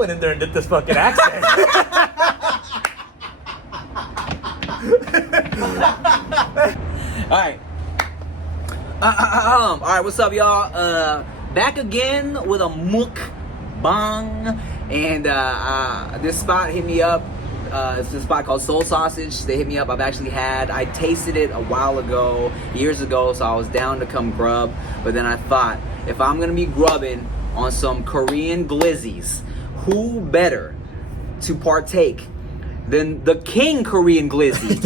went in there and did this fucking accent. Alright. Alright, what's up, y'all? Back again with a mukbang. And this spot hit me up. It's a spot called Seoul Sausage. They hit me up. I tasted it a while ago, years ago, so I was down to come grub. But then I thought, if I'm gonna be grubbing on some Korean glizzies, who better to partake than the King Korean Glizzy?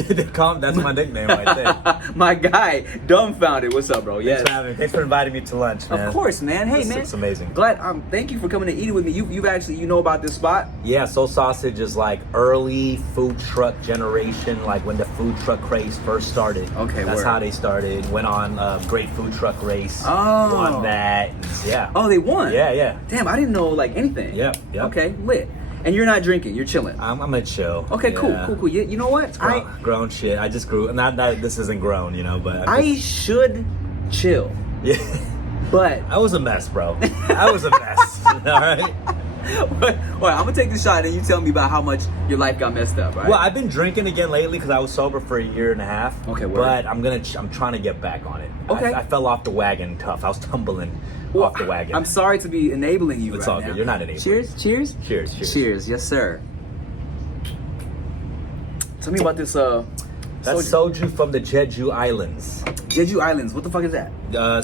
That's my nickname right there. My guy, Dumbfoundead. What's up, bro? Yes. Thanks for inviting me to lunch, man. Of course, man. Hey, man. It's amazing. Glad. Thank you for coming to eat it with me. You've actually, you know about this spot? Yeah, Seoul Sausage is like early food truck generation, like when the food truck craze first started. Okay, that's word. how they started. Went on a great food truck race. Oh. Won that. Yeah. Oh, they won? Yeah. Damn, I didn't know like anything. Yep. Okay, lit. And you're not drinking, you're chilling. I'm gonna chill. Okay, yeah. cool. You know what? Grown shit. I just grew. Not that this isn't grown, but I should chill. Yeah. But I was a mess, bro. I was a mess. All right. But, all right, I'm gonna take the shot and you tell me about how much your life got messed up, right? Well, I've been drinking again lately because I was sober for a year and a half. Okay, word. But I'm trying to get back on it. Okay. I fell off the wagon tough. I was tumbling off the wagon. I'm sorry to be enabling you. It's right all now. good. You're not enabling. Cheers. Cheers. Yes, sir. Tell me about this. That's soju from the Jeju Islands. Jeju Islands. What the fuck is that?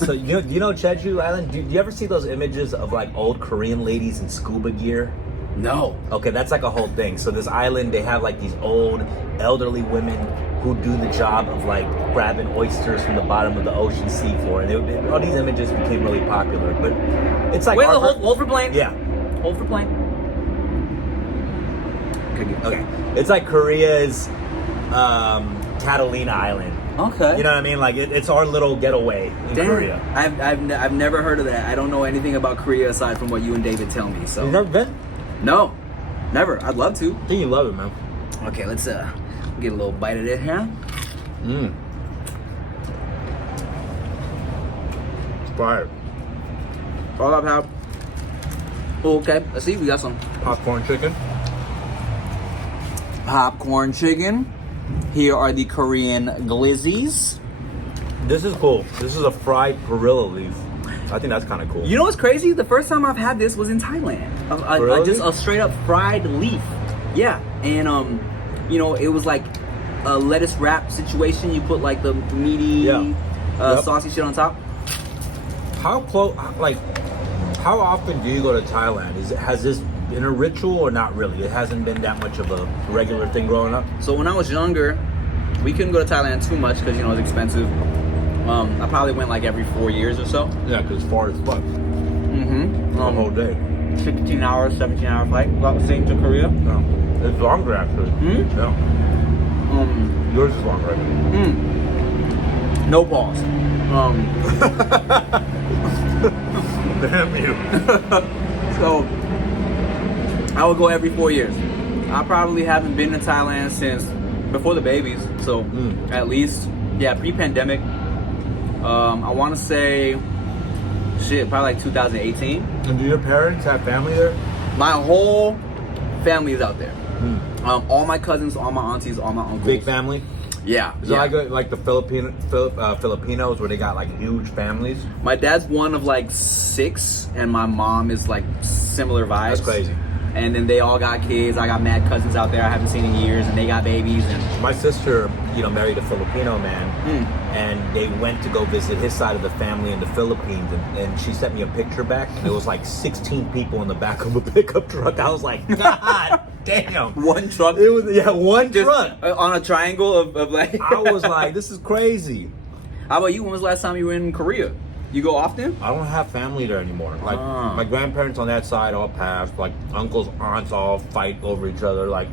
So you know Jeju Island? Do you ever see those images of like old Korean ladies in scuba gear? No. Okay, that's like a whole thing. So this island, they have like these old elderly women who do the job of like grabbing oysters from the bottom of the ocean seafloor, and all these images became really popular. But it's like hold for plane. Yeah, hold for plane. Okay. It's like Korea's Catalina Island. Okay. You know what I mean? Like it's our little getaway in Korea. I've never heard of that. I don't know anything about Korea aside from what you and David tell me. So You've never been? No, never. I'd love to. I think you love it, man. Okay, let's get a little bite of it here. Fire. All up, how? Okay, let's see. We got some Popcorn chicken. popcorn chicken. Here are the Korean glizzies. This is cool. This is a fried perilla leaf. I think that's kind of cool. You know what's crazy? The first time I've had this was in Thailand. Just a straight up fried leaf. Yeah, and it was like a lettuce wrap situation. You put like the meaty, saucy shit on top. How close? Like, how often do you go to Thailand? Has this been a ritual or not really? It hasn't been that much of a regular thing growing up. So when I was younger, we couldn't go to Thailand too much because it's expensive. I probably went like every 4 years or so. Yeah, because it's far as fuck. Mm-hmm. The whole day. 16 hours, 17-hour flight. About the same to Korea. No, it's longer actually. Hmm? Yeah. Yours is longer. No pause. Damn you. So I would go every 4 years. I probably haven't been to Thailand since before the babies. So at least, pre-pandemic. I want to say, probably like 2018. And do your parents have family there? My whole family is out there. All my cousins, all my aunties, all my uncles. Big family? Yeah. Is it like the Filipinos where they got like huge families? My dad's one of like 6, and my mom is like similar vibes. That's crazy. And then they all got kids. I got mad cousins out there I haven't seen in years, and they got babies. And my sister, married a Filipino man, and they went to go visit his side of the family in the Philippines, and she sent me a picture back, and it was like 16 people in the back of a pickup truck. I was like, God damn. One truck? It was, one truck. On a triangle of like... I was like, this is crazy. How about you? When was the last time you were in Korea? You go often? I don't have family there anymore. Like, my grandparents on that side all passed. Like, uncles, aunts all fight over each other. Like,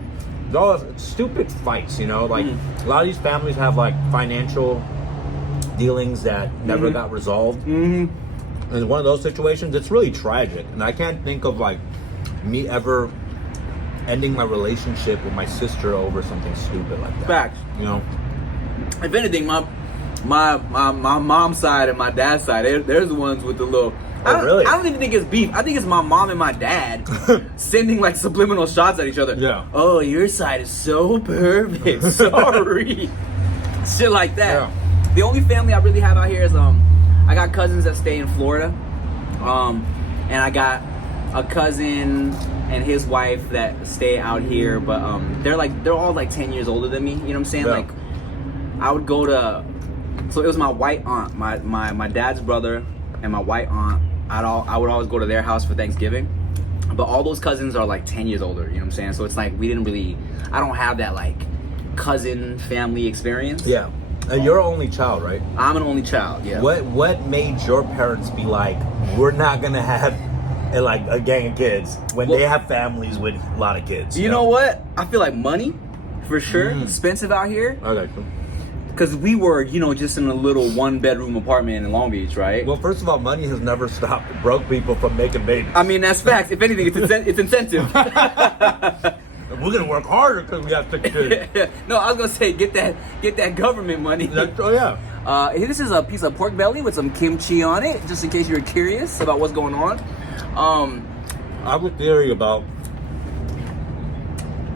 all stupid fights, Like, a lot of these families have, like, financial dealings that never got resolved. And in one of those situations, it's really tragic. And I can't think of, like, me ever ending my relationship with my sister over something stupid like that. Facts. You know? If anything, my mom's side and my dad's side, they're the ones with the little. Really? I don't even think it's beef. I think it's my mom and my dad sending like subliminal shots at each other. Yeah. Oh, your side is so perfect. Sorry. Shit like that. Yeah. The only family I really have out here is I got cousins that stay in Florida, and I got a cousin and his wife that stay out here, but they're all like 10 years older than me. You know what I'm saying? Yeah. Like I would go to. So it was my white aunt, my dad's brother, and my white aunt. I would always go to their house for Thanksgiving, but all those cousins are like 10 years older. You know what I'm saying? So it's like I don't have that like cousin family experience. Yeah. And you're an only child, right? I'm an only child. Yeah. What made your parents be like, we're not gonna have a gang of kids when they have families with a lot of kids? You know what? I feel like money, for sure. Expensive out here. Okay. Because we were, just in a little 1-bedroom apartment in Long Beach, right? Well, first of all, money has never stopped broke people from making babies. I mean, that's facts. If anything, it's incentive. We're gonna work harder because we got 6 kids. No, I was gonna say get that government money. Oh yeah. This is a piece of pork belly with some kimchi on it, just in case you're curious about what's going on. I have a theory about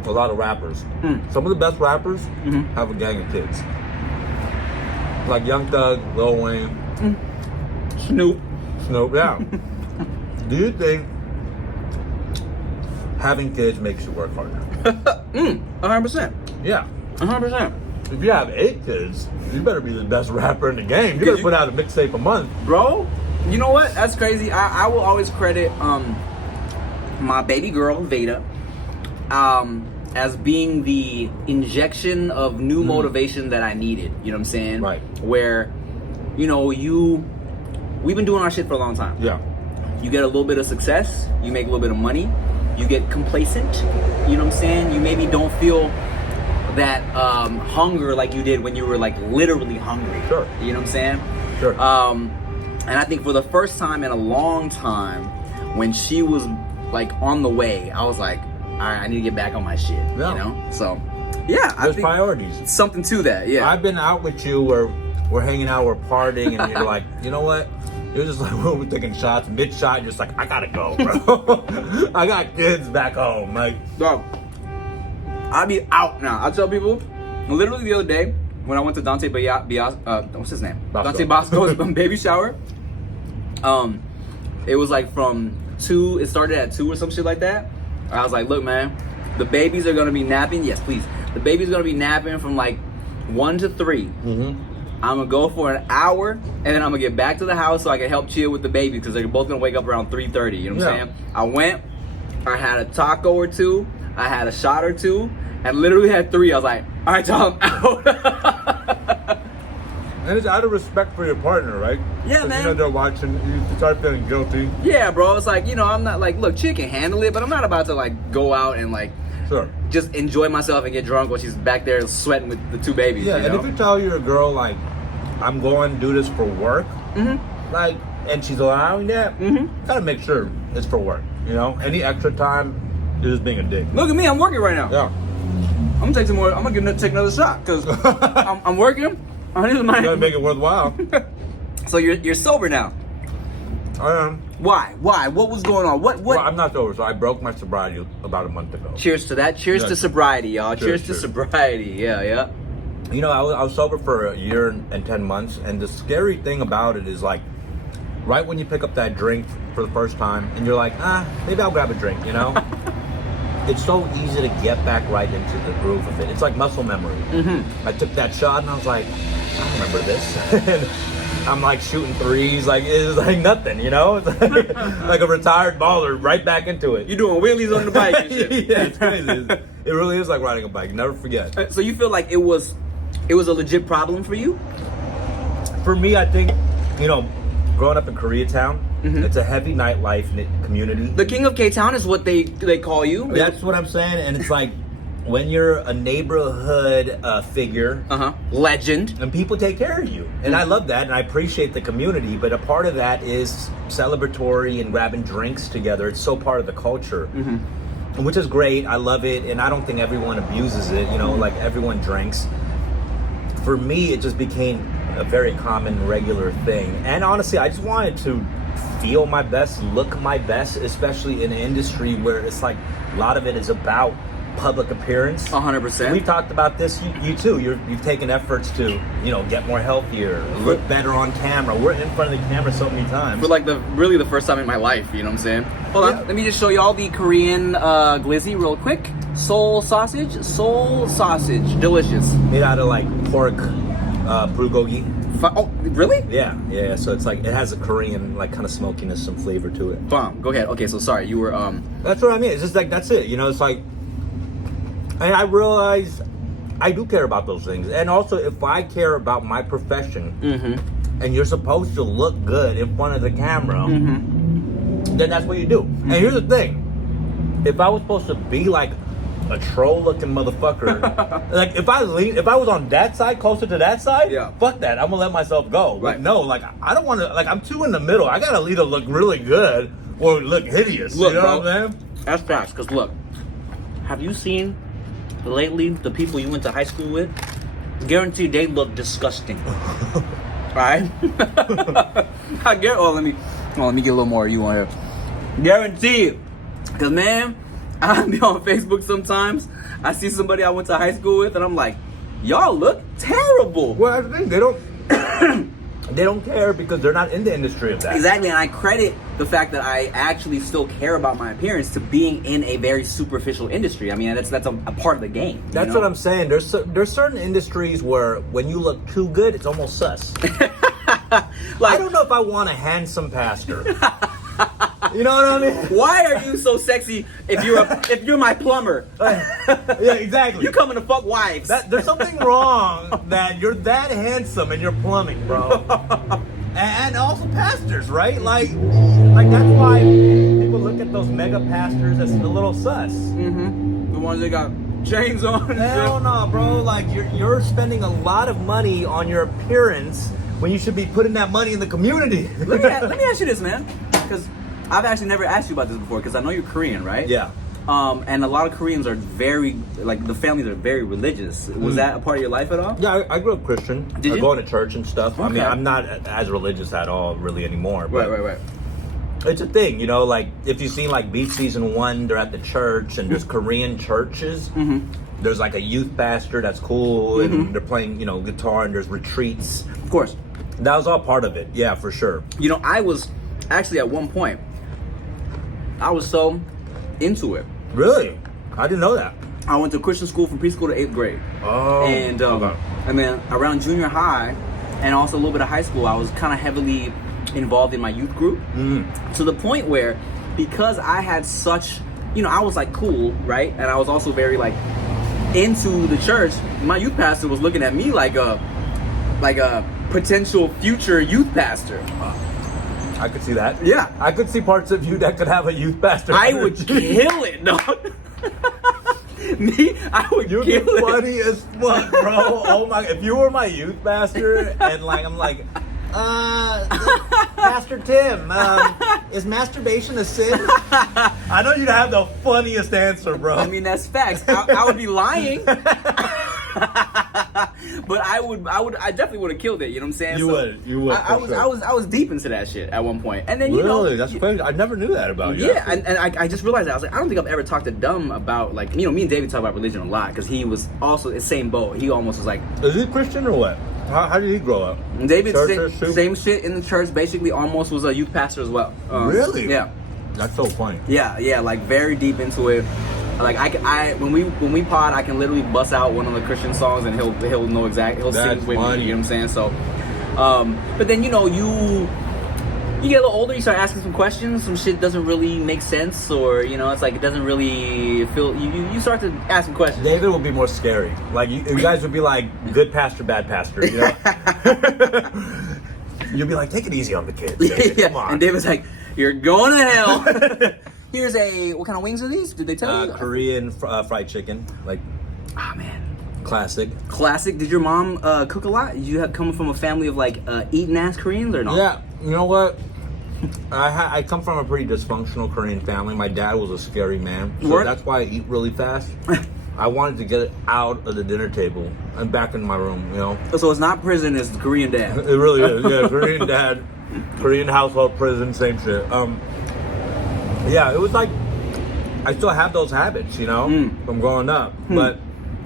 a lot of rappers. Some of the best rappers have a gang of kids. Like Young Thug, Lil Wayne, Snoop, yeah. Do you think having kids makes you work harder? 100%. Yeah. 100%. If you have 8 kids, you better be the best rapper in the game. You better put out a mixtape a month. Bro, you know what? That's crazy. I will always credit my baby girl, Veda, as being the injection of new motivation that I needed. You know what I'm saying? Right. Where, we've been doing our shit for a long time. Yeah. You get a little bit of success, you make a little bit of money, you get complacent, you know what I'm saying? You maybe don't feel that hunger like you did when you were like literally hungry. Sure. You know what I'm saying? Sure. And I think for the first time in a long time, when she was like on the way, I was like, all right, I need to get back on my shit. Yeah. So yeah, There's priorities. Something to that. Yeah. I've been out with you where we're hanging out, we're partying, and you're like, you know what? You're just like, we're taking shots, mid-shot, you're just like, I gotta go, bro. I got kids back home. Like, dog, I be out now. I tell people, literally the other day, when I went to Dante what's his name? Bosco. Dante Bosco's baby shower. It was like from 2, it started at 2 or some shit like that. I was like, look, man, the babies are gonna be napping. Yes, please. The baby's gonna be napping from like 1 to 3. I'm gonna go for an hour, and then I'm gonna get back to the house so I can help chill with the baby because they're both gonna wake up around 3:30. You know what I'm saying? I went, I had a taco or 2, I had a shot or 2, and literally had 3. I was like, all right, y'all, I'm out. and it's out of respect for your partner, right? Yeah, man. You know they're watching, you start feeling guilty. Yeah, bro. It's like, I'm not like, look, she can handle it, but I'm not about to like go out and like just enjoy myself and get drunk while she's back there sweating with the 2 babies. Yeah, and if you tell your girl like, I'm going to do this for work, like, and she's allowing that, gotta make sure it's for work. Any extra time, you're just being a dick. Look at me, I'm working right now. Yeah. I'm gonna take some more. I'm gonna take another shot because I'm working. You gotta make it worthwhile. So you're sober now. I am. Why? What was going on? What? Well, I'm not sober, so I broke my sobriety about a month ago. Cheers to that. Cheers to sobriety, y'all. Cheers to sobriety. Yeah. I was sober for a year and 10 months, and the scary thing about it is like, right when you pick up that drink for the first time, and you're like, maybe I'll grab a drink, It's so easy to get back right into the groove of it. It's like muscle memory. I took that shot, and I was like, I remember this. And I'm like shooting threes, like it's like nothing, It's like a retired baller, right back into it. You doing wheelies on the bike and shit. Yeah, it's crazy. It really is like riding a bike. Never forget. So you feel like it was a legit problem for you? For me, I think, growing up in Koreatown, it's a heavy nightlife community. The King of K-Town is what they call you. That's what I'm saying, and it's like when you're a neighborhood figure, legend, and people take care of you, and I love that, and I appreciate the community. But a part of that is celebratory and grabbing drinks together. It's so part of the culture, which is great. I love it, and I don't think everyone abuses it. Like everyone drinks. For me, it just became a very common, regular thing. And honestly, I just wanted to feel my best, look my best, especially in an industry where it's like a lot of it is about public appearance. 100%. We've talked about this. You too. You've taken efforts to get more healthier, look better on camera. We're in front of the camera so many times. For like really the first time in my life. You know what I'm saying? Hold on. Let me just show you all the Korean glizzy real quick. Seoul sausage, delicious. Made out of like pork bulgogi. Oh, really? Yeah. So it's like it has a Korean like kind of smokiness, some flavor to it. Bomb. Go ahead. Okay, so sorry, you were That's what I mean. It's just like that's it. It's like. And I realize I do care about those things. And also, if I care about my profession, and you're supposed to look good in front of the camera, then that's what you do. And here's the thing. If I was supposed to be like a troll-looking motherfucker, like if I was on that side, closer to that side, fuck that. I'm gonna let myself go. Right. But no, like I don't want to. Like I'm too in the middle. I gotta either look really good or look hideous. Look, you know bro, what I'm saying? That's facts. Cause look, have you seen lately the people you went to high school with? Guaranteed they look disgusting. Right? Let me get a little more of you on here. Guaranteed. Cause man, I'll be on Facebook sometimes. I see somebody I went to high school with and I'm like, y'all look terrible. Well, I think they don't they don't care because they're not in the industry of that. Exactly, and I credit the fact that I actually still care about my appearance to being in a very superficial industry. I mean, that's a part of the game. That's what I'm saying. There's certain industries where when you look too good, it's almost sus. I don't know if I want a handsome pastor. You know what I mean? Why are you so sexy if you're my plumber? Yeah, exactly. You coming to fuck wives. There's something wrong that you're that handsome and you're plumbing, bro. And also pastors, right? Like that's why people look at those mega pastors as a little sus. The ones that got chains on. Hell no, bro. Like you're spending a lot of money on your appearance when you should be putting that money in the community. Let me ask you this, man, because I've actually never asked you about this before, because I know you're Korean, right? Yeah. And a lot of Koreans are very, like, the families are very religious. Was that a part of your life at all? Yeah, I grew up Christian. Did you? Going to church and stuff. Okay. I mean, I'm not as religious at all really anymore. But Right. It's a thing, like if you've seen like Beat Season 1, they're at the church and there's Korean churches. There's like a youth pastor that's cool and they're playing, guitar, and there's retreats. Of course. That was all part of it. Yeah, for sure. I was actually at one point, I was so into it. Really? I didn't know that. I went to Christian school from preschool to 8th grade. Oh. And then around junior high and also a little bit of high school, I was kind of heavily involved in my youth group. To the point where, because I had such, I was like cool, right? And I was also very like into the church. My youth pastor was looking at me like a potential future youth pastor. I could see that. Yeah. I could see parts of you that could have a youth pastor. I would kill it, no. I would You'd kill be it. funny as fuck, bro. Oh my! If you were my youth pastor, and like I'm like, Pastor Tim, is masturbation a sin? I know you'd have the funniest answer, bro. I mean, that's facts. I would be lying. But I definitely would have killed it. You know what I'm saying? You would. I was deep into that shit at one point, and then really, that's crazy. I never knew that about you. Yeah, and I just realized that. I was like, I don't think I've ever talked to Dumb about like, me and David talk about religion a lot because he was also in the same boat. He almost was like, is he Christian or what? How did he grow up? David, same shit in the church. Basically, almost was a youth pastor as well. Really? Yeah. That's so funny. Yeah, like very deep into it. Like I when we pod, I can literally bust out one of the Christian songs and he'll know exactly. He'll sing with me. You know what I'm saying? So, but then you get a little older, you start asking some questions. Some shit doesn't really make sense, or it's like it doesn't really feel. You start to ask some questions. David would be more scary. Like you guys would be like good pastor, bad pastor. You'd be like, take it easy on the kids. David. Yeah. Come on. And David's like, you're going to hell. Here's what kind of wings are these? Did they tell you? Korean fried chicken, like. Ah, man. Classic. Did your mom cook a lot? Did you come from a family of like eating ass Koreans or no? Yeah. You know what? I come from a pretty dysfunctional Korean family. My dad was a scary man, so that's why I eat really fast. I wanted to get it out of the dinner table and back in my room, you know? So it's not prison, it's Korean dad. It really is, yeah. Korean dad, Korean household, prison, same shit. Yeah, it was like, I still have those habits, you know, from growing up. But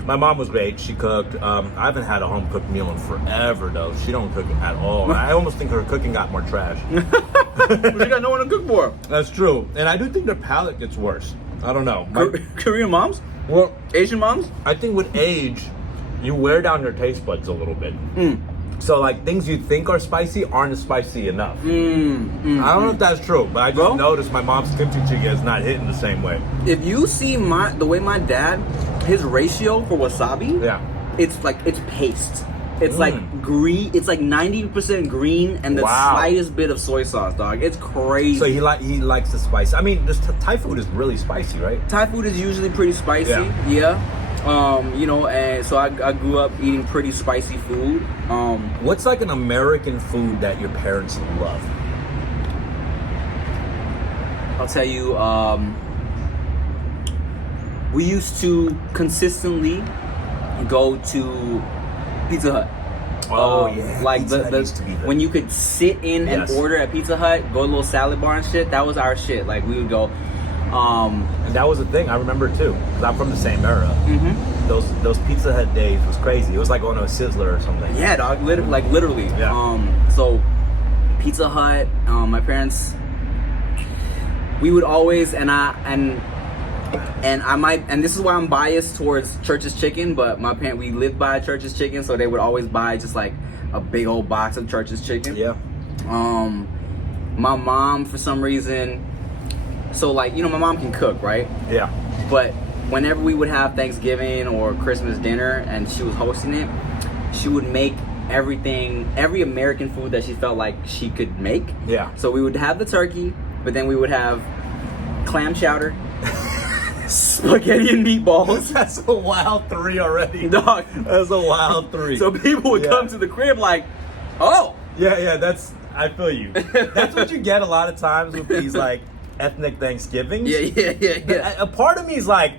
my mom was great. She cooked. I haven't had a home cooked meal in forever, though. She don't cook at all. I almost think her cooking got more trash. She got no one to cook for. That's true. And I do think their palate gets worse. I don't know. Korean moms? Well, Asian moms? I think with age, you wear down your taste buds a little bit. So, like, things you think are spicy aren't as spicy enough. I don't know if that's true, but I just noticed my mom's kimchi jjigae is not hitting the same way. If you see the way my dad, his ratio for wasabi, it's paste. It's like green. It's like 90% green and the slightest bit of soy sauce, dog. It's crazy. So he likes the spice. I mean, this Thai food is really spicy, right? Thai food is usually pretty spicy. Yeah. You know, and so I grew up eating pretty spicy food. What's like an American food that your parents love? I'll tell you. We used to consistently go to Pizza Hut. Oh yeah, like Pizza Hut used to be when you could sit in and order at Pizza Hut, go to a little salad bar and shit. That was our shit. Like we would go. And that was the thing I remember too, because I'm from the same era. Those Pizza Hut days was crazy. It was like going to a Sizzler or something. Yeah, dog. Literally. Yeah. So Pizza Hut. My parents. We would always and I might, and this is why I'm biased towards Church's Chicken, but we lived by Church's Chicken, so they would always buy just like a big old box of Church's Chicken. Yeah. My mom, for some reason, so like, you know, my mom can cook, right? Yeah. But whenever we would have Thanksgiving or Christmas dinner and she was hosting it, she would make every American food that she felt like she could make. Yeah. So we would have the turkey, but then we would have clam chowder, spaghetti and meatballs. That's a wild 3 already. Dog. That's a wild 3. So people would come to the crib like, oh. Yeah, I feel you. That's what you get a lot of times with these like ethnic Thanksgivings. Yeah. A part of me is like,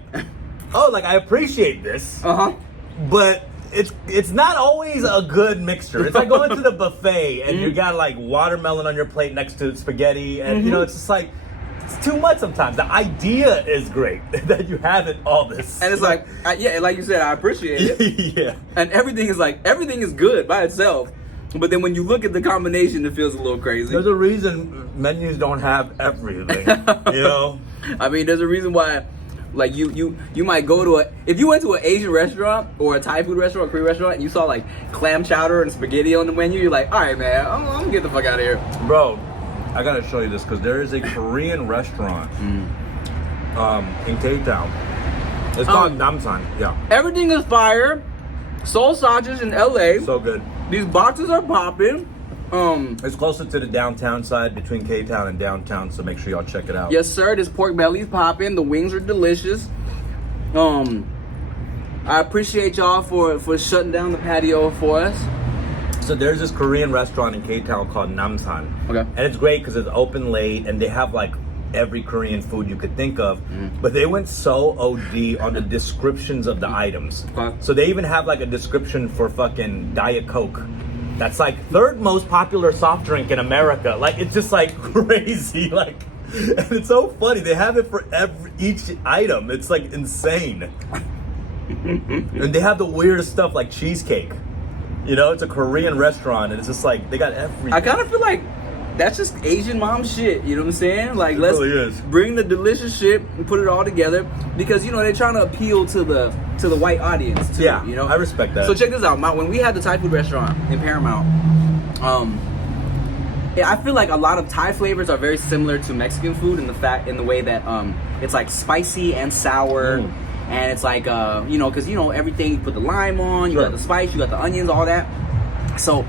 oh, like I appreciate this. But it's not always a good mixture. It's like going to the buffet and you got like watermelon on your plate next to spaghetti and you know, it's just like, it's too much sometimes. The idea is great that you have it all this. And it's like you said, I appreciate it. Yeah. And everything is good by itself. But then when you look at the combination, it feels a little crazy. There's a reason menus don't have everything, you know? I mean, there's a reason why, like, you might go to if you went to an Asian restaurant or a Thai food restaurant or Korean restaurant and you saw, like, clam chowder and spaghetti on the menu, you're like, all right, man, I'm going to get the fuck out of here. Bro, I got to show you this because there is a Korean restaurant in K-Town. It's called Namsan, yeah. Everything is fire. Seoul Sausage in LA. So good. These boxes are popping. It's closer to the downtown side between K-Town and downtown, so make sure y'all check it out. Yes, sir. This pork belly's popping. The wings are delicious. I appreciate y'all for shutting down the patio for us. So there's this Korean restaurant in K-Town called Namsan. Okay. And it's great because it's open late and they have like every Korean food you could think of. But they went so OD on the descriptions of the items. Okay. So they even have like a description for fucking Diet Coke. That's like 3rd most popular soft drink in America. Like it's just like crazy. Like, and it's so funny. They have it for each item. It's like insane. And they have the weirdest stuff like cheesecake. You know, it's a Korean restaurant and it's just like they got everything. I kind of feel like that's just Asian mom shit, you know what I'm saying? Like, let's really bring the delicious shit and put it all together because, you know, they're trying to appeal to the white audience too, yeah, you know? I respect that. So check this out. When we had the Thai food restaurant in Paramount, I feel like a lot of Thai flavors are very similar to Mexican food in the way that it's like spicy and sour. And it's like, you know, because, you know, everything, you put the lime on, you got the spice, you got the onions, all that. So,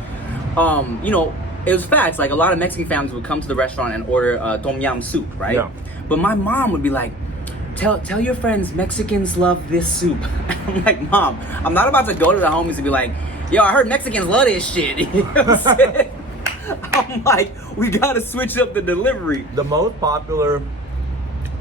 you know, it was facts. Like, a lot of Mexican families would come to the restaurant and order tom yum soup, right? Yeah. But my mom would be like, tell your friends Mexicans love this soup. I'm like, Mom, I'm not about to go to the homies and be like, yo, I heard Mexicans love this shit. You know what I'm saying? I'm like, we got to switch up the delivery. The most popular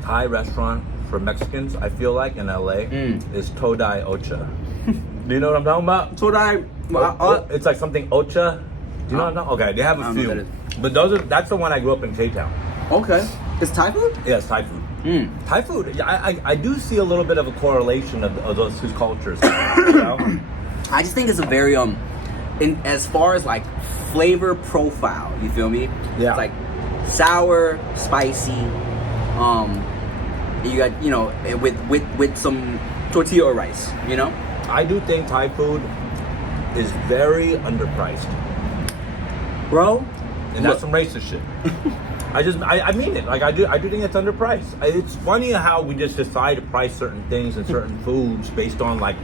Thai restaurant for Mexicans, I feel like, in LA, is Todai Ocha. Do you know what I'm talking about? Todai. It's like something Ocha. Do you know what I'm talking about? Okay, they have a few. But that's the one I grew up in K-Town. Okay. It's Thai food? Yeah, it's Thai food. Thai food, I do see a little bit of a correlation of those two cultures. You know? I just think it's a very, as far as like flavor profile, you feel me? Yeah. It's like sour, spicy, you got, you know, with some tortilla or rice, you know? I do think Thai food is very underpriced. Bro, and that's some racist shit. I mean it. Like I do think it's underpriced. It's funny how we just decide to price certain things and certain foods based on like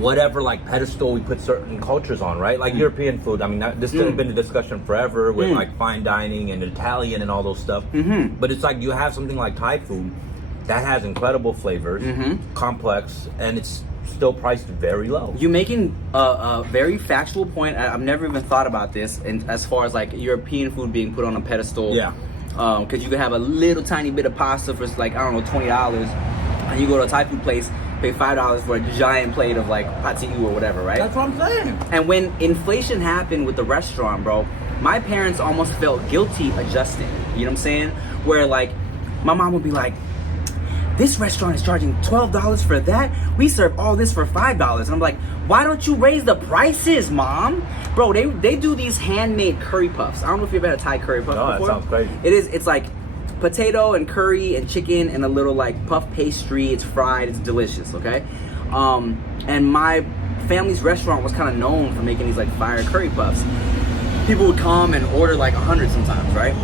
whatever like pedestal we put certain cultures on, right? Like European food. I mean, this has been a discussion forever with like fine dining and Italian and all those stuff. But it's like you have something like Thai food that has incredible flavors, complex, and it's still priced very low. You're making a very factual point. I've never even thought about this, and as far as like European food being put on a pedestal. Yeah. Because you could have a little tiny bit of pasta for like, I don't know, $20, and you go to a Thai food place, pay $5 for a giant plate of like pad see ew or whatever, right? That's what I'm saying. And when inflation happened with the restaurant, bro, my parents almost felt guilty adjusting. You know what I'm saying? Where like my mom would be like, this restaurant is charging $12 for that. We serve all this for $5. And I'm like, why don't you raise the prices, Mom? Bro, they do these handmade curry puffs. I don't know if you've ever had a Thai curry puff before. That sounds crazy. It's like potato and curry and chicken and a little like puff pastry. It's fried. It's delicious, okay? And my family's restaurant was kind of known for making these like fire curry puffs. People would come and order like 100 sometimes, right?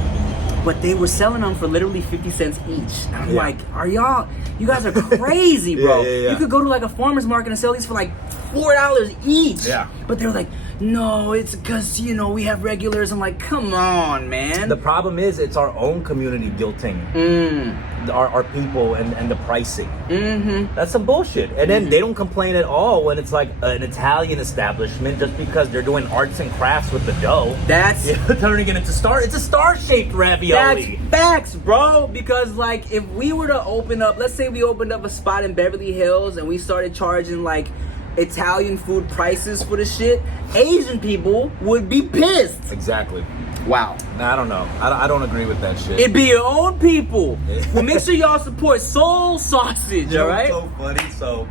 But they were selling them for literally 50 cents each. And I'm like, you guys are crazy, bro. You could go to like a farmer's market and sell these for like $4 each. Yeah. But they were like, no, it's because, you know, we have regulars. I'm like, come on, man. The problem is it's our own community guilting our people and the pricing. That's some bullshit. And then they don't complain at all when it's like an Italian establishment just because they're doing arts and crafts with the dough. That's turning it into it's a star-shaped ravioli. That's facts, bro. Because like if we were to open up, let's say we opened up a spot in Beverly Hills and we started charging like Italian food prices for the shit, Asian people would be pissed. Exactly. Wow. Nah, I don't know. I don't agree with that shit. It'd be your own people. Well, make sure y'all support Seoul Sausage, all right? It's so funny. So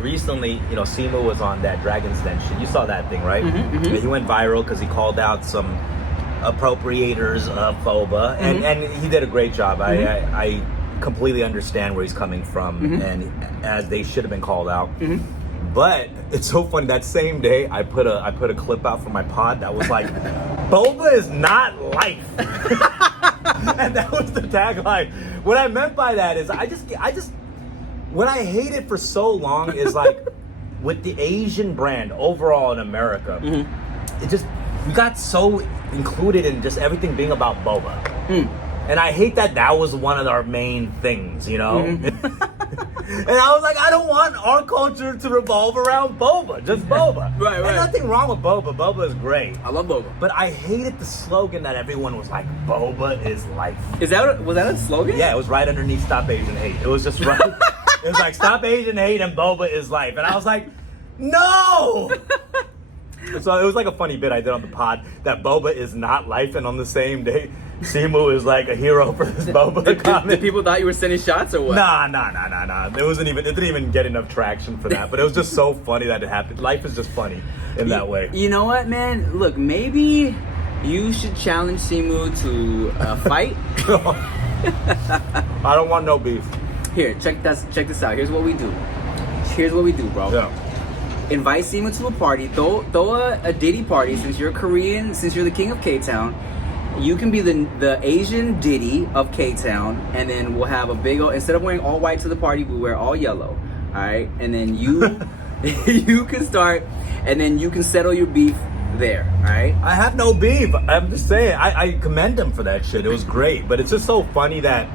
recently, you know, Simu was on that Dragon's Den shit. You saw that thing, right? He went viral because he called out some appropriators of Boba, and he did a great job. I completely understand where he's coming from, and as they should have been called out. But it's so funny. That same day, I put a clip out for my pod that was like, "Boba is not life," and that was the tagline. What I meant by that is, I just what I hated for so long is like with the Asian brand overall in America, it just we got so included in just everything being about Boba, and I hate that was one of our main things, you know. And I was like, I don't want our culture to revolve around Boba, just Boba. Right. There's nothing wrong with Boba. Boba is great. I love Boba. But I hated the slogan that everyone was like, Boba is life. Was that a slogan? Yeah, it was right underneath Stop Asian Hate. It was just right. It was like, Stop Asian Hate and Boba is life. And I was like, no! So it was like a funny bit I did on the pod that Boba is not life, and on the same day, Simu is like a hero for this Boba comment. Did people thought you were sending shots or what? Nah. It didn't even get enough traction for that. But it was just so funny that it happened. Life is just funny in that way. You know what, man? Look, maybe you should challenge Simu to a fight. I don't want no beef. Here, check this out. Here's what we do, bro. Yeah. Invite Simu to a party. Throw a Diddy party. Since you're Korean, since you're the king of K-Town, you can be the Asian Diddy of K-Town, and then we'll have a big old, instead of wearing all white to the party, we wear all yellow. All right, and then you you can start, and then you can settle your beef there. All right. I have no beef. I'm just saying. I commend him for that shit. It was great, but it's just so funny that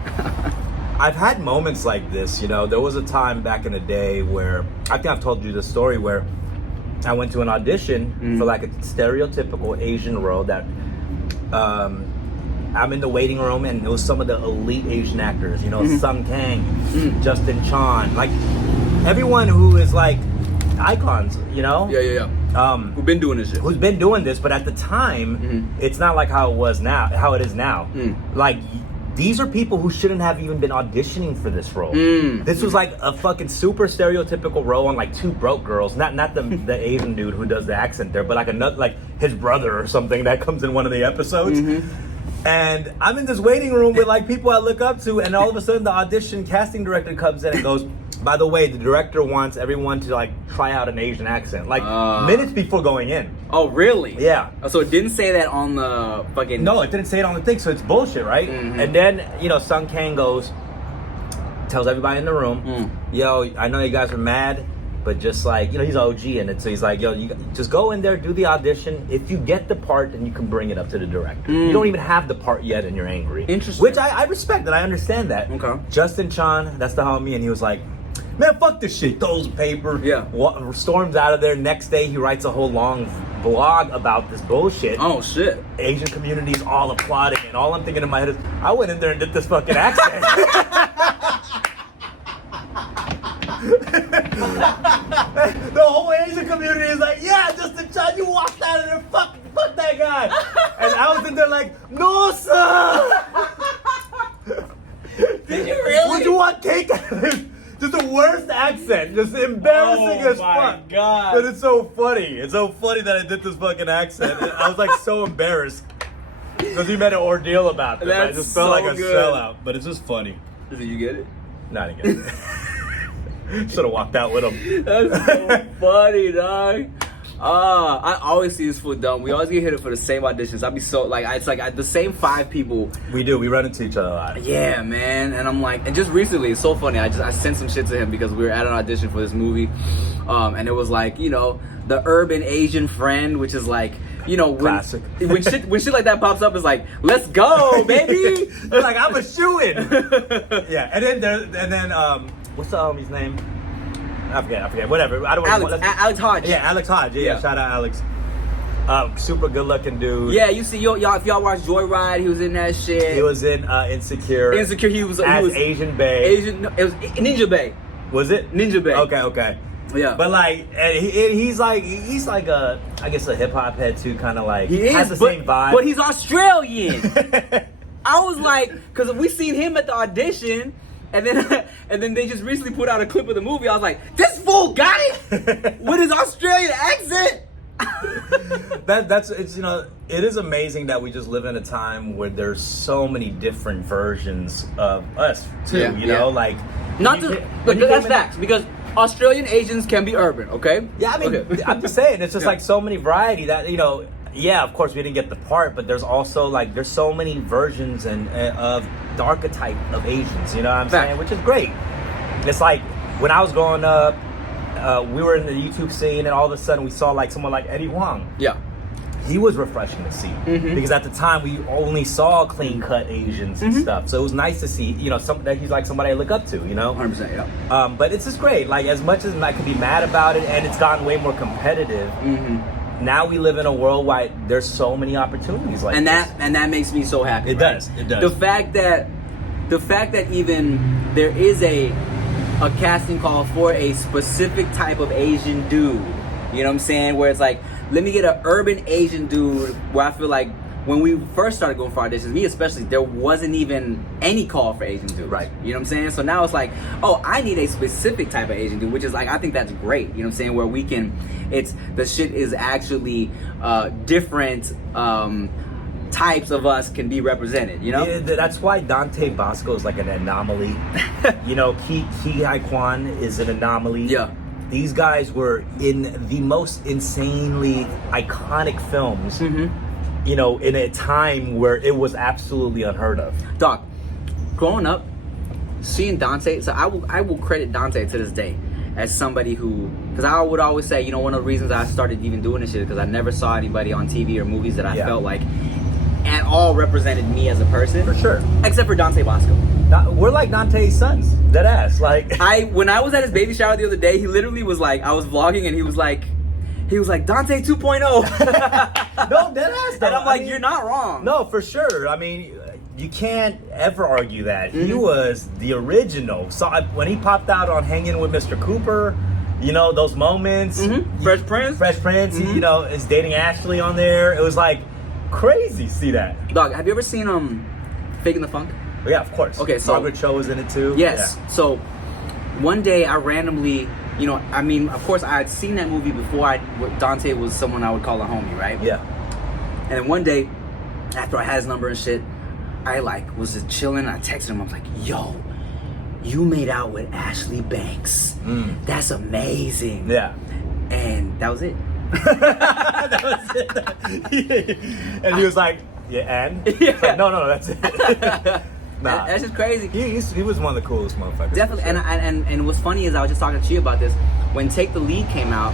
I've had moments like this. You know, there was a time back in the day where I think I've told you the story where I went to an audition for like a stereotypical Asian role that I'm in the waiting room, and it was some of the elite Asian actors. You know, Sung Kang, Justin Chan, like everyone who is like icons. You know. Yeah. Who've been doing this shit. Who's been doing this, but at the time, it's not like how it is now. Like, these are people who shouldn't have even been auditioning for this role. This was like a fucking super stereotypical role on like two broke girls. Not the Asian dude who does the accent there, but like another, like his brother or something that comes in one of the episodes. And I'm in this waiting room with like people I look up to, and all of a sudden the audition casting director comes in and goes, by the way, the director wants everyone to like try out an Asian accent, like minutes before going in. Oh, really? Yeah. So it didn't say that on the fucking... No, it didn't say it on the thing, so it's bullshit, right? And then, you know, Sung Kang tells everybody in the room, yo, I know you guys are mad, but just like, you know, he's OG in it, so he's like, yo, you just go in there, do the audition. If you get the part, then you can bring it up to the director. You don't even have the part yet, and you're angry. Interesting. Which I respect, and I understand that. Okay. Justin Chan, that's the homie, and he was like, man, fuck this shit. Throws paper. Yeah. Storms out of there. Next day, he writes a whole long blog about this bullshit. Oh, shit. Asian communities all applauding, and all I'm thinking in my head is, I went in there and did this fucking accent. The whole Asian community is like, yeah, Justin Chan, you walked out of there, fuck that guy. And I was in there like, no, sir. Did you really? Would you want cake? Just the worst accent, just embarrassing as fuck. Oh my god! But it's so funny. It's so funny that I did this fucking accent. I was like so embarrassed because he made an ordeal about this. That's I just felt so like a good. sellout, but it's just funny. Did you get it? No, I didn't get it. Should have walked out with him. That's so funny, dog. I always see this fool dumb. We always get hit for the same auditions. I'd be so like, it's like the same 5 people. We do. We run into each other a lot. Yeah, man. And I'm like, and just recently, it's so funny. I sent some shit to him because we were at an audition for this movie, and it was like, you know, the urban Asian friend, which is like, you know, classic. when shit like that pops up, it's like, let's go, baby. You're like, I'm a shoo-in. Yeah, and then what's the homie's name? I forget. Whatever. I don't want Alex Hodge. Yeah, Alex Hodge. Yeah. Shout out Alex. Super good looking dude. Yeah, you see, y'all. If y'all watch Joyride, he was in that shit. He was in Insecure. Insecure. He was Asian Bay. No, it was Ninja Bay. Was it Ninja Bay? Okay. Yeah. But like, and he's like a, I guess a hip hop head too, kind of like. He is, has the same vibe. But he's Australian. I was like, because we seen him at the audition. And then they just recently put out a clip of the movie. I was like, this fool got it with his Australian accent. It's, you know, it is amazing that we just live in a time where there's so many different versions of us too. Yeah, you know, like that's facts because Australian Asians can be urban. Okay. Yeah, I mean, okay. I'm just saying, it's just like so many variety that, you know. Yeah, of course we didn't get the part, but there's also like there's so many versions and of the archetype of Asians, you know what I'm saying? Which is great. It's like when I was growing up, we were in the YouTube scene, and all of a sudden we saw like someone like Eddie Wong. Yeah, he was refreshing to see because at the time we only saw clean cut Asians and stuff, so it was nice to see, you know, that he's like somebody I look up to, you know. 100%. Yeah. But it's just great. Like as much as I could be mad about it, and it's gotten way more competitive. Now we live in a world where there's so many opportunities like this. And that makes me so happy. It does. The fact that even there is a casting call for a specific type of Asian dude. You know what I'm saying? Where it's like, let me get an urban Asian dude where I feel like when we first started going for auditions, me especially, there wasn't even any call for Asian dudes. Right. You know what I'm saying? So now it's like, oh, I need a specific type of Asian dude, which is like, I think that's great. You know what I'm saying? Where we can, the shit is actually different types of us can be represented, you know? Yeah, that's why Dante Bosco is like an anomaly. You know, Ki Hai Kwan is an anomaly. Yeah. These guys were in the most insanely iconic films. You know, in a time where it was absolutely unheard of. Doc, growing up, seeing Dante, so I will credit Dante to this day as somebody who, because I would always say, you know, one of the reasons I started even doing this shit because I never saw anybody on TV or movies that I felt like at all represented me as a person. For sure. Except for Dante Bosco. We're like Dante's sons, dead ass. Like when I was at his baby shower the other day, he literally was like, I was vlogging and he was like Dante 2.0. No, dead ass though. And I'm like, you're not wrong. No, for sure. I mean, you can't ever argue that. He was the original. So when he popped out on Hanging with Mr. Cooper, you know, those moments. Fresh Prince. He, you know, is dating Ashley on there. It was like crazy to see that. Dog, have you ever seen Faking the Funk? Yeah, of course. Okay, so Margaret Cho was in it too. Yes. Yeah. So one day I randomly, you know, I mean, of course I had seen that movie before. Dante was someone I would call a homie, right? Yeah. And then one day, after I had his number and shit, I like was just chilling. And I texted him. I was like, "Yo, you made out with Ashley Banks. That's amazing." Yeah. And that was it. That was it. And he was like, "Yeah, and?" Yeah. Like, no, that's it. Nah. That's just crazy. He was one of the coolest motherfuckers. Definitely. For sure. And what's funny is I was just talking to you about this. When Take the Lead came out,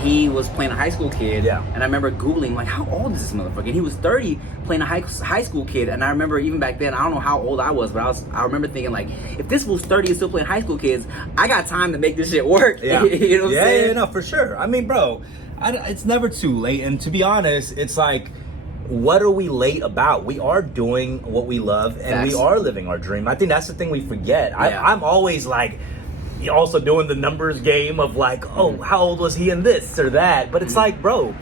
he was playing a high school kid. Yeah. And I remember Googling, like, how old is this motherfucker? And he was 30 playing a high school kid. And I remember even back then, I don't know how old I was, but I remember thinking, like, if this was 30 and still playing high school kids, I got time to make this shit work. Yeah. You know what I'm saying? Yeah, no, for sure. I mean, bro, it's never too late. And to be honest, it's like, what are we late about? We are doing what we love, and Facts. we are living our dream. I think that's the thing we forget. Yeah. I'm always like, also doing the numbers game of like, oh, how old was he in this or that? But it's like, bro,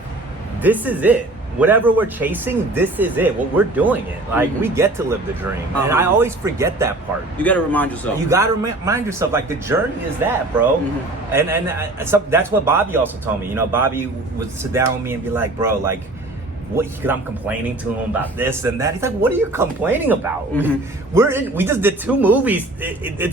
this is it. Whatever we're chasing, this is it. What we're doing it. Like, we get to live the dream. And I always forget that part. You got to remind yourself. You got to remind yourself, like, the journey is that, bro. And that's what Bobby also told me. You know, Bobby would sit down with me and be like, bro, like, what? Because I'm complaining to him about this and that. He's like, what are you complaining about? We just did 2 movies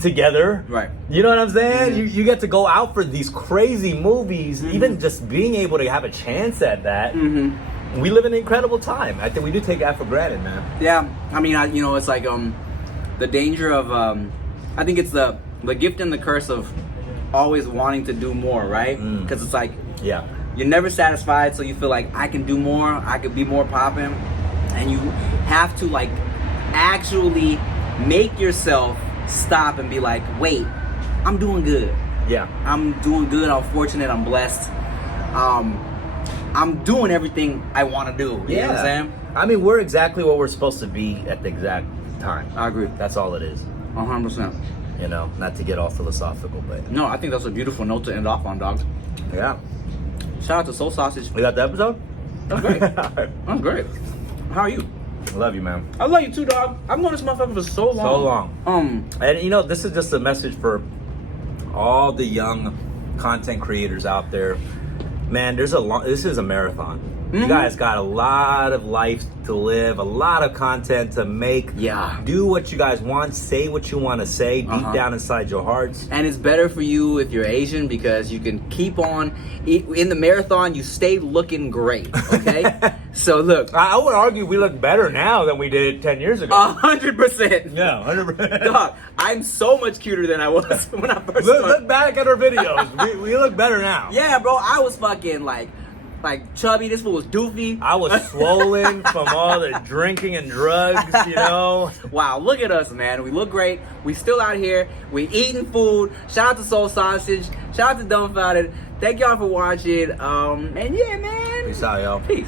together. Right. You know what I'm saying? You get to go out for these crazy movies. Even just being able to have a chance at that. We live in an incredible time. I think we do take that for granted, man. Yeah. I mean, you know, it's like the danger of, I think it's the gift and the curse of always wanting to do more, right? Because it's like, Yeah. you're never satisfied, so you feel like I can do more, I could be more popping, and you have to like actually make yourself stop and be like, wait, I'm doing good. Yeah. I'm doing good. I'm fortunate. I'm blessed. I'm doing everything I want to do. You know what I'm saying? I mean, we're exactly what we're supposed to be at the exact time. I agree. That's all it is. 100%. You know, not to get all philosophical, but No, I think that's a beautiful note to end off on, dog. yeah. Shout out to Soul Sausage. We got the episode? That's great. All right. That's great. How are you? Love you, man. I love you too, dog. I've known this motherfucker for so long. So long. And you know, this is just a message for all the young content creators out there. Man, this is a marathon. You guys got a lot of life to live, a lot of content to make. Yeah. Do what you guys want, say what you want to say deep down inside your hearts. And it's better for you if you're Asian because you can keep on. In the marathon, you stay looking great, okay? So look. I would argue we look better now than we did 10 years ago. 100%. Yeah, 100%. Dog, I'm so much cuter than I was when I first started. Look back at our videos. we look better now. Yeah, bro, I was fucking like chubby. This fool was doofy. I was swollen from all the drinking and drugs, you know. Wow, look at us, man. We look great. We still out here. We eating food. Shout out to Seoul Sausage. Shout out to Dumbfoundead. Thank y'all for watching. And yeah, man. Peace out, y'all. Peace.